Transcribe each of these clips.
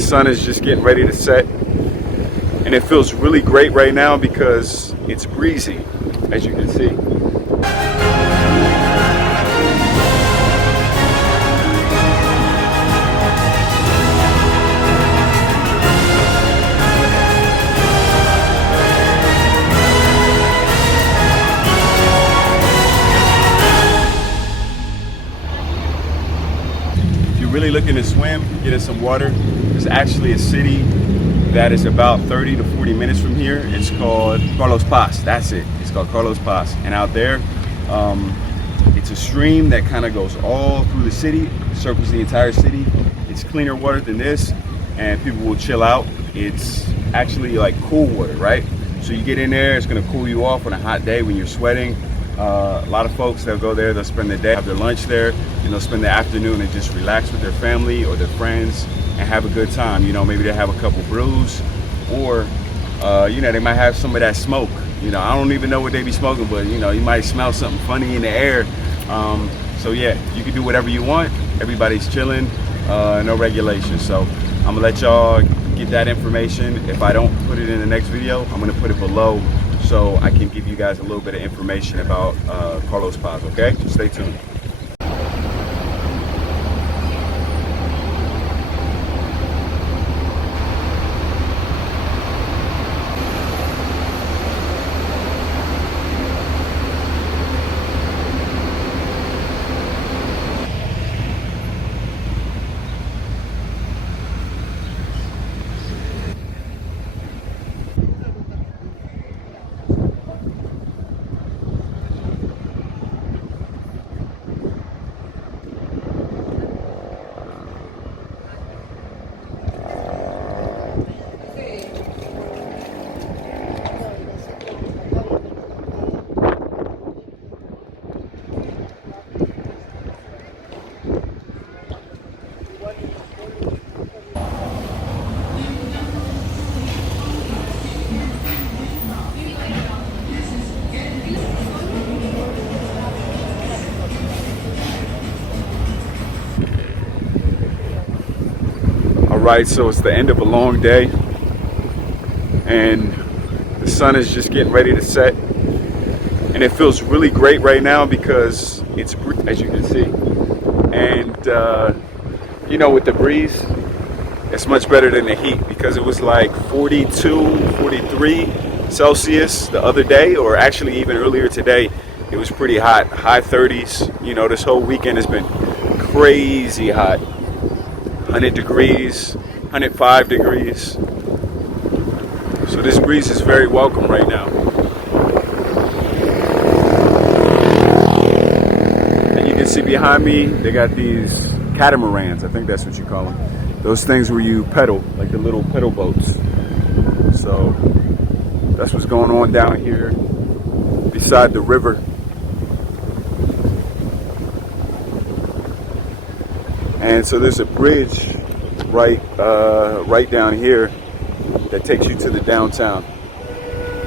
The sun is just getting ready to set, and it feels really great right now because it's breezy, as you can see. Really looking to swim, get in some water. There's actually a city that is about 30 to 40 minutes from here. It's called Carlos Paz. That's it. It's called Carlos Paz. And out there, it's a stream that kind of goes all through the city, circles the entire city. It's cleaner water than this, and people will chill out. It's actually like cool water, right? So you get in there, it's gonna cool you off on a hot day when you're sweating. A lot of folks, they'll go there, they'll spend the day, have their lunch there, and they'll spend the afternoon and just relax with their family or their friends and have a good time. You know, maybe they have a couple brews, or you know, they might have some of that smoke. You know, I don't even know what they be smoking, but you know, you might smell something funny in the air. So yeah, you can do whatever you want. Everybody's chilling, no regulations. So I'm gonna let y'all get that information. If I don't put it in the next video, I'm gonna put it below, so I can give you guys a little bit of information about Carlos Paz, okay? So stay tuned. Right, so it's the end of a long day, and the sun is just getting ready to set, and it feels really great right now because it's, as you can see, and you know, with the breeze, it's much better than the heat, because it was like 42, 43 Celsius the other day, or actually even earlier today. It was pretty hot, high 30s. You know, this whole weekend has been crazy hot. 100 degrees, 105 degrees. So this breeze is very welcome right now. And you can see behind me, they got these catamarans, I think that's what you call them. Those things where you pedal, like the little pedal boats. So that's what's going on down here beside the river. And so there's a bridge right down here that takes you to the downtown.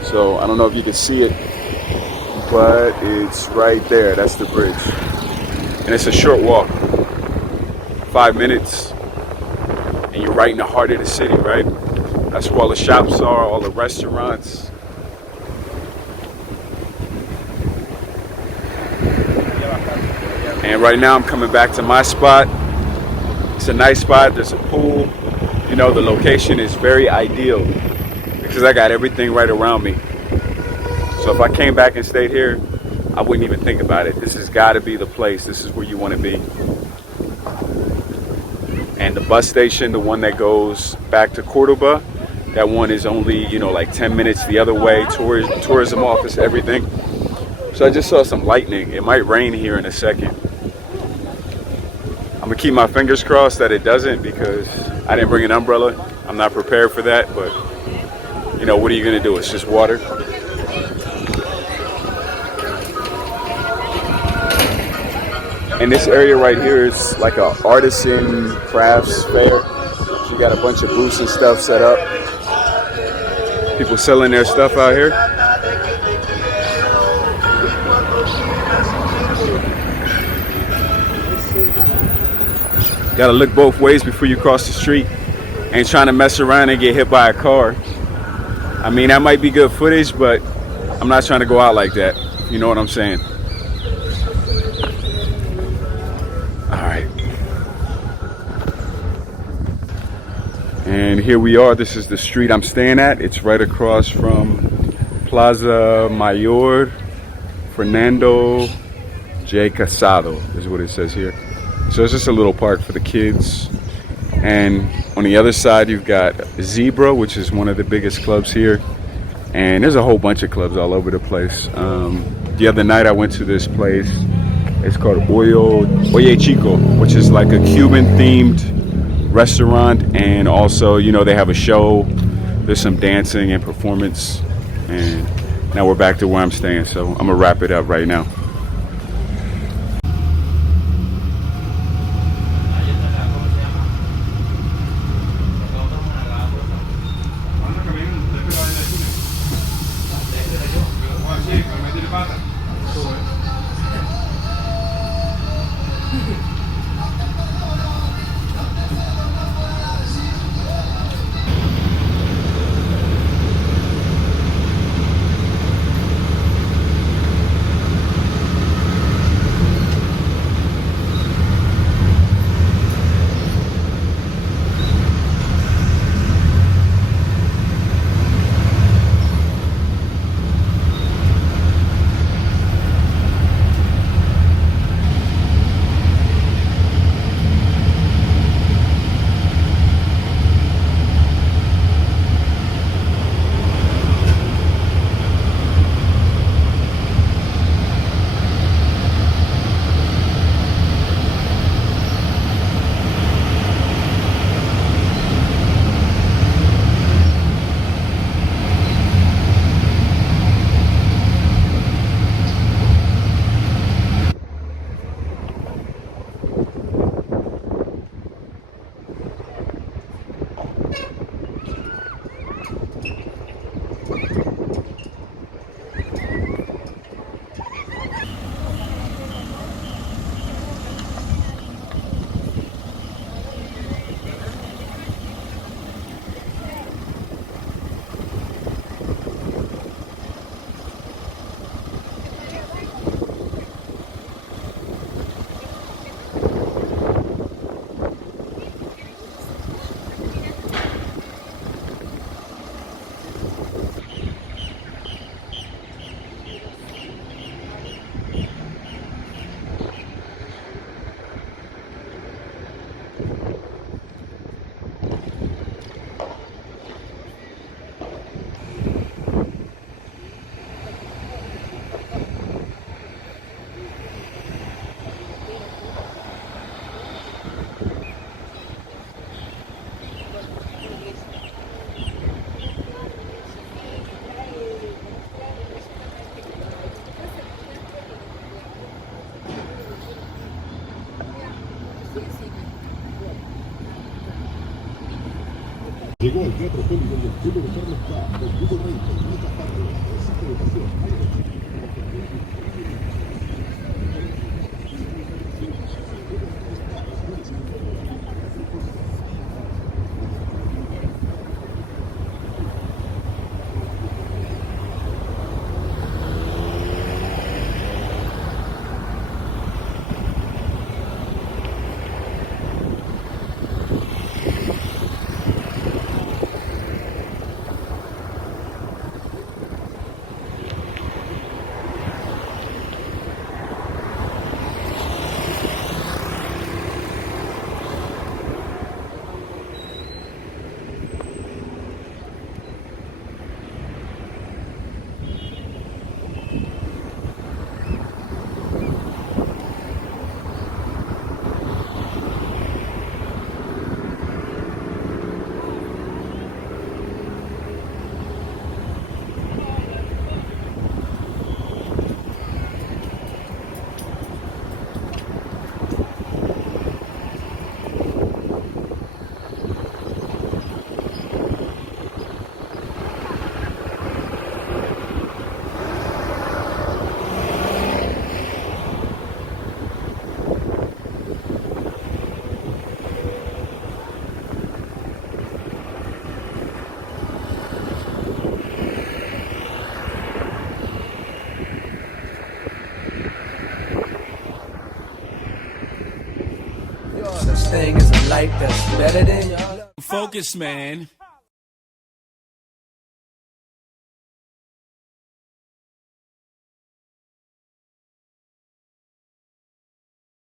So I don't know if you can see it, but it's right there. That's the bridge. And it's a short walk, 5 minutes, and you're right in the heart of the city, right? That's where all the shops are, all the restaurants. And right now I'm coming back to my spot. It's a nice spot, there's a pool. You know, the location is very ideal because I got everything right around me. So if I came back and stayed here, I wouldn't even think about it. This has got to be the place. This is where you want to be. And the bus station, the one that goes back to Cordoba, that one is only, you know, like 10 minutes the other way, tourism office, everything. So I just saw some lightning. It might rain here in a second. I'm gonna keep my fingers crossed that it doesn't, because I didn't bring an umbrella. I'm not prepared for that, but you know, what are you gonna do? It's just water. And this area right here is like a artisan crafts fair. So you got a bunch of booths and stuff set up. People selling their stuff out here. Gotta look both ways before you cross the street. ain't trying to mess around and get hit by a car. I mean, that might be good footage, but I'm not trying to go out like that. You know what I'm saying? All right. And here we are. This is the street I'm staying at. It's right across from Plaza Mayor Fernando J. Casado is what it says here. So it's just a little park for the kids. And on the other side, you've got Zebra, which is one of the biggest clubs here. And there's a whole bunch of clubs all over the place. The other night I went to this place. It's called Oye Chico, which is like a Cuban themed restaurant. And also, you know, they have a show. There's some dancing and performance. And now we're back to where I'm staying. So I'm gonna wrap it up right now. Llegó al Teatro Cómico y el Club de Carlos Paz, del Grupo Rey, con muchas partes, existe educación, such thing as a life that's better than your love. Focus, man.